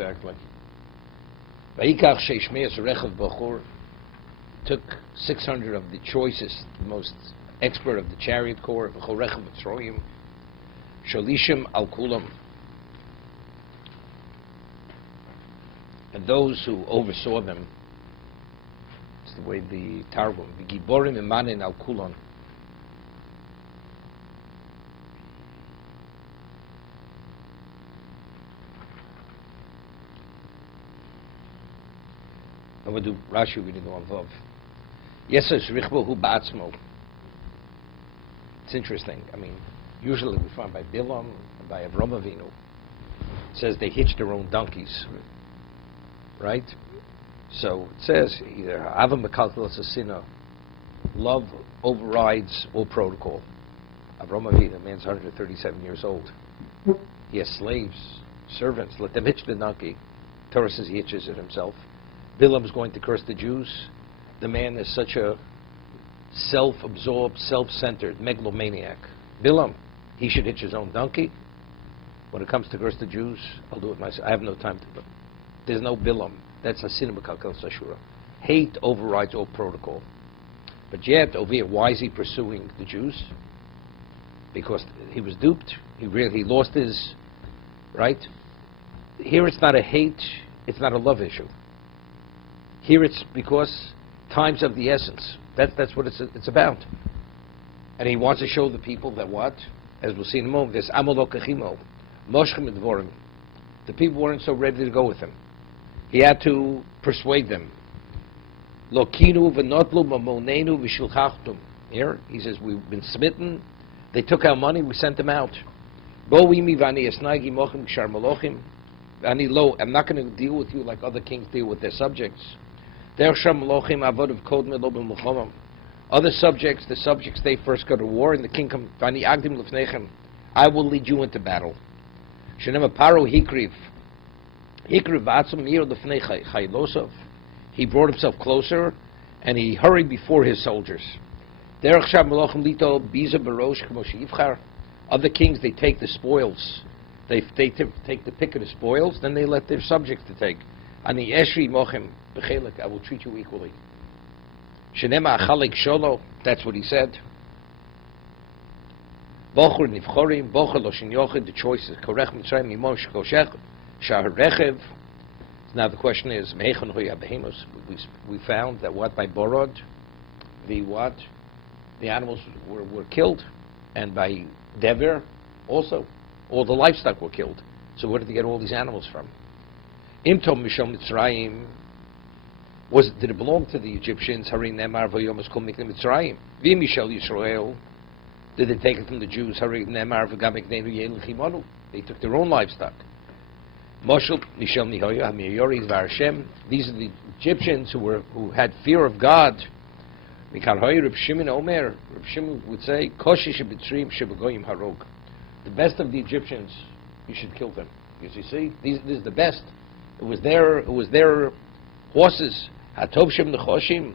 Exactly. Vayikach sheishmeis rechav bachur, took 600 of the choicest, the most expert of the chariot corps, v'chol rechav b'tzroyim, sholishim al kulam, and those who oversaw them. It's the way the Targum, v'giborim imanin al kulam. And we'll do Rashi reading on Vav. Yeses richbohu ba'atzmo. It's interesting. I mean, usually we find by Bilam and by Avram Avinu. It says they hitched their own donkeys, right? So it says either Avam Mekalkelas Asina, love overrides all protocol. Avram Avinu, the man's 137 years old. He has slaves, servants. Let them hitch the donkey. Torah says he hitches it himself. Bilam is going to curse the Jews. The man is such a self-absorbed, self-centered megalomaniac. Bilam, he should hitch his own donkey. When it comes to curse the Jews, I'll do it myself. I have no time to do it. There's no Bilam. That's a sin b'kalkelas ashura. Hate overrides all protocol. But yet, over here, why is he pursuing the Jews? Because he was duped. He lost his right. Here it's not a hate, it's not a love issue. Here it's because time's of the essence. That's what it's about. And he wants to show the people that what? As we'll see in a moment, there's amalokachimo, moshchem edvorim. The people weren't so ready to go with him. He had to persuade them. Lokinu v'notlu mamonenu v'shilchachtum. Here, he says, we've been smitten. They took our money, we sent them out. Bo'imi v'ani esnagi mochem kshar malochim. V'ani lo, I'm not going to deal with you like other kings deal with their subjects. Other subjects, the subjects, they first go to war, and the king comes, I will lead you into battle. He brought himself closer, and he hurried before his soldiers. Other kings, they take the spoils. They take the pick of the spoils, then they let their subjects to take. Ani eshri mochem b'chelik, I will treat you equally. Shenema achalik sholo, that's what he said. Bochur nivchorim, bochur loshin yochid, the choice is korech mitzrayim mimon shkoshech shar rechev. Now the question is, meichon hoya behemus. We found that what by Borod, the animals were killed, and by Dever also, all the livestock were killed. So where did they get all these animals from? Imtom Mishom Mitzrayim, did it belong to the Egyptians? Harin Nemar V'Yomas Kol Mikne Mitzrayim. V'Mishel Yisrael, did they take it from the Jews? Harin Nemar V'Gamek Neinu Yelin Chimonu. They took their own livestock. Moshel Mishel Nihoya Hamiyori V'Hashem. These are the Egyptians who had fear of God. Mikar Hoy Reb Shimon Omer. Reb Shimon would say, Koshi Shebitzrim Shebegoyim Harog. The best of the Egyptians, you should kill them. Because you see, this is the best. It was their horses. Hatov Shem Nechoshim,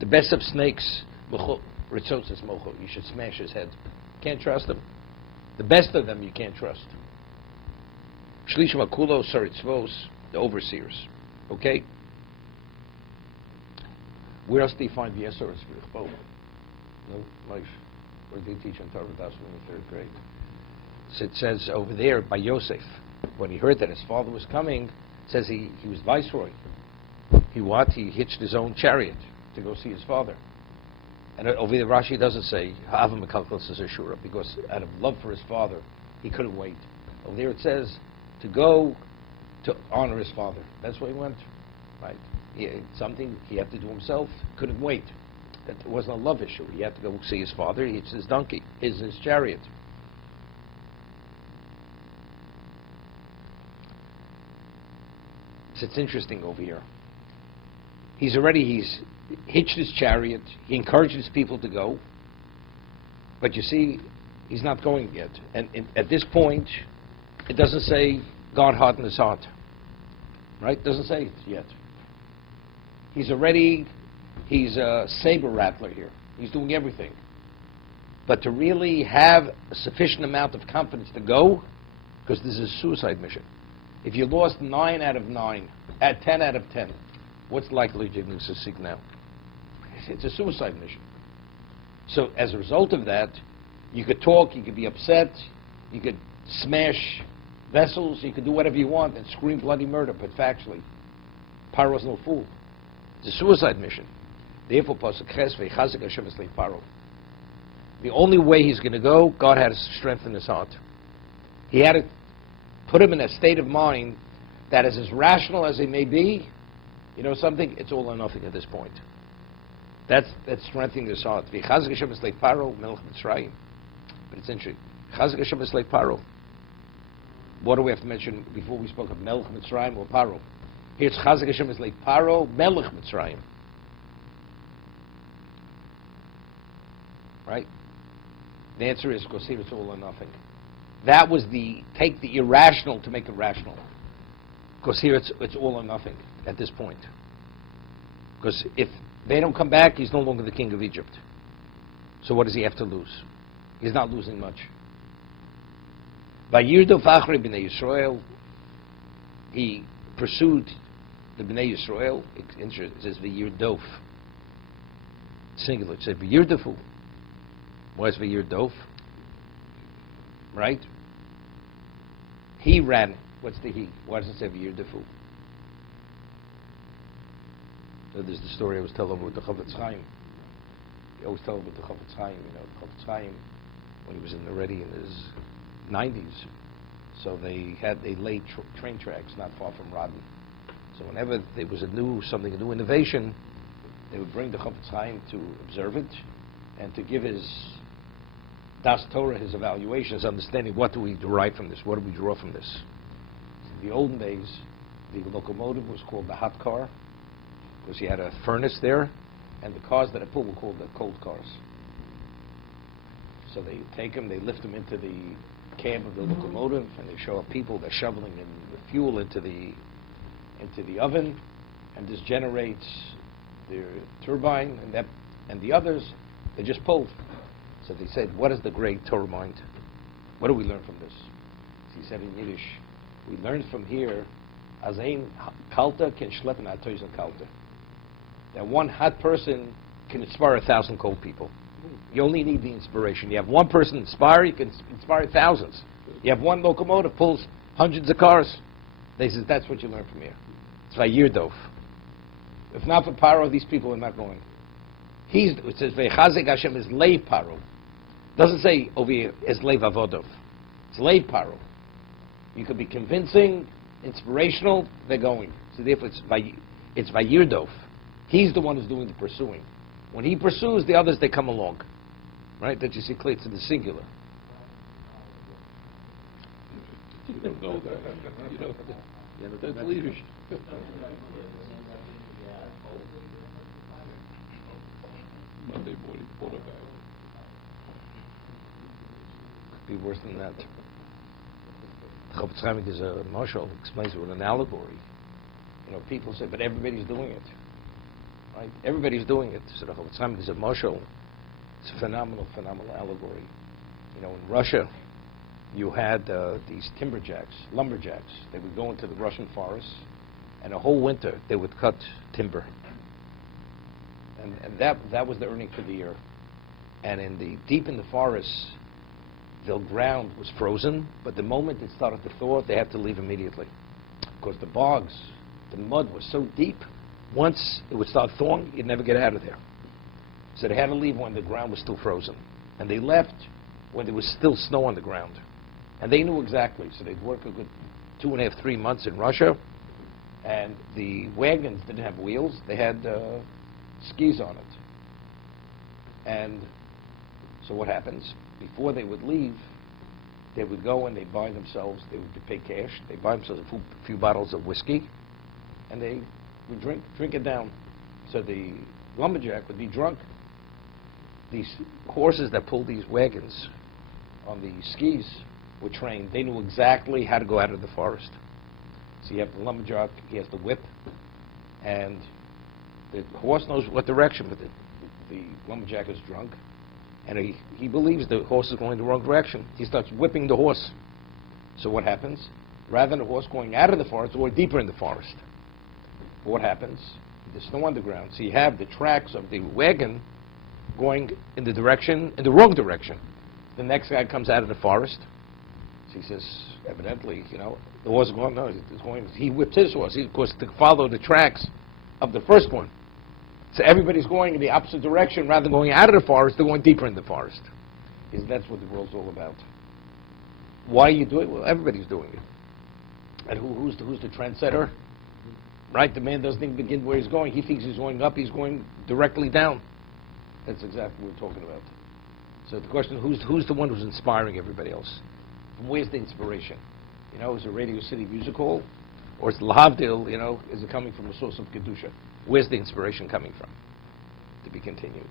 the best of snakes. Ritzotzus Mocho, you should smash his head. Can't trust him. The best of them you can't trust. Shlishim Akulo Saritzvos, the overseers. Okay? Where else do you find the Yesoris V'Chbo? No life. Where did they teach on Torah Das in the third grade? So it says over there by Yosef, when he heard that his father was coming, it says he was viceroy. He hitched his own chariot to go see his father. And over there Rashi doesn't say Ha'ava Mekalkelas Ashura, because out of love for his father, he couldn't wait. Over there it says to go to honor his father. That's where he went, right? Something he had to do himself, couldn't wait. That wasn't a love issue. He had to go see his father. He hitched his donkey, his chariot. So it's interesting over here. He's hitched his chariot. He encouraged his people to go. But you see, he's not going yet. And at this point, it doesn't say God hardened his heart. Right? It doesn't say it yet. He's a saber rattler here. He's doing everything. But to really have a sufficient amount of confidence to go, because this is a suicide mission. If you lost 9 out of 9, at 10 out of 10, what's the likelihood you're going to succeed now? It's a suicide mission. So as a result of that, you could talk, you could be upset, you could smash vessels, you could do whatever you want and scream bloody murder, but factually, Paro's no fool. It's a suicide mission. Therefore, Pasuk Ches ve'chazik Hashem es Paro. The only way he's going to go, God had to strengthen his heart. He had to put him in a state of mind that is as rational as he may be. You know something? It's all or nothing at this point. That's strengthening his heart. V'chazik Hashem es Paro melech Mitzrayim. But it's interesting. Chazik Hashem es Paro. What do we have to mention before we spoke of melech Mitzrayim or Paro? Here it's Chazik Hashem es Paro melech Mitzrayim. Right? The answer is, because here it's all or nothing. That was take the irrational to make it rational. Because here it's all or nothing at this point. Because if they don't come back, he's no longer the king of Egypt. So what does he have to lose? He's not losing much. Vayirdof achri b'nei Yisrael, he pursued the b'nei Yisrael. It says v'yirdof. Singular. It says v'yirdofu. Why is v'yirdof? Right? He ran. What's the he? Why does it say v'yirdofu? So there's the story I was telling about the Chofetz Chaim. I always tell about the Chofetz Chaim. You know, the Chofetz Chaim, when he was already in his 90s, so they laid train tracks not far from Rodden. So whenever there was a new innovation, they would bring the Chofetz Chaim to observe it and to give his Das Torah, his evaluation, his understanding. What do we derive from this? What do we draw from this? In the olden days, the locomotive was called the hot car because you had a furnace there, and the cars that it pulled were called the cold cars. So they take them, they lift them into the cab of the locomotive, and they show up people. They're shoveling in the fuel into the oven, and this generates their turbine, and the others they just pulled. So they said, "What is the great Torah mind? What do we learn from this?" So he said in Yiddish, "We learned from here, as ein kalta can schleppen atoyzen kalta." That one hot person can inspire 1,000 cold people. You only need the inspiration. You have one person inspire, you can inspire thousands. You have one locomotive pulls hundreds of cars. They says that's what you learn from here. It's Vayirdof. If not for Paro, these people are not going. It says Vechazik Hashem is Leiv Paro. Doesn't say over here is Leiv Avodov. It's Leiv Paro. You could be convincing, inspirational. They're going. So therefore, it's Vayirdof. He's the one who's doing the pursuing. When he pursues, the others, they come along. Right? That you see clear to the singular. You don't know that. You know that. That's leadership. Monday morning quarterback. Could be worse than that. Chofetz Chaim is a marshal, explains it with an allegory. You know, people say, but everybody's doing it. Right? Everybody's doing it. So the Chofetz Chaim is a marshal. It's a phenomenal allegory. You know, in Russia, you had these lumberjacks. They would go into the Russian forests, and a whole winter they would cut timber. And that was the earning for the year. And deep in the forests, the ground was frozen, but the moment it started to thaw, they had to leave immediately. Because the bogs, the mud was so deep, once it would start thawing, you'd never get out of there. So they had to leave when the ground was still frozen. And they left when there was still snow on the ground. And they knew exactly. So they'd work a good 2.5, 3 months in Russia. And the wagons didn't have wheels. They had skis on it. And so what happens? Before they would leave, they would go and they'd buy themselves, they would pay cash, they'd buy themselves a few bottles of whiskey, and they would drink it down. So the lumberjack would be drunk. These horses that pulled these wagons on the skis were trained. They knew exactly how to go out of the forest. So you have the lumberjack, he has the whip, and the horse knows what direction, but the lumberjack is drunk, and he believes the horse is going the wrong direction. He starts whipping the horse. So what happens? rather than a horse going out of the forest or deeper in the forest. What happens? There's snow on the ground, so you have the tracks of the wagon going in the wrong direction. The next guy comes out of the forest. So he says, evidently, the horse is going, no, he's going, he whipped his horse, of course, to follow the tracks of the first one. So everybody's going in the opposite direction. Rather than going out of the forest, they're going deeper in the forest. That's what the world's all about. Why you do it? Well, everybody's doing it. And who's the trendsetter? Right? The man doesn't even begin where he's going. He thinks he's going up. He's going directly down. That's exactly what we're talking about. So the question, who's the one who's inspiring everybody else? Where's the inspiration? Is it Radio City Music Hall? Or is it Lahavdil, is it coming from a source of Kedusha? Where's the inspiration coming from? To be continued.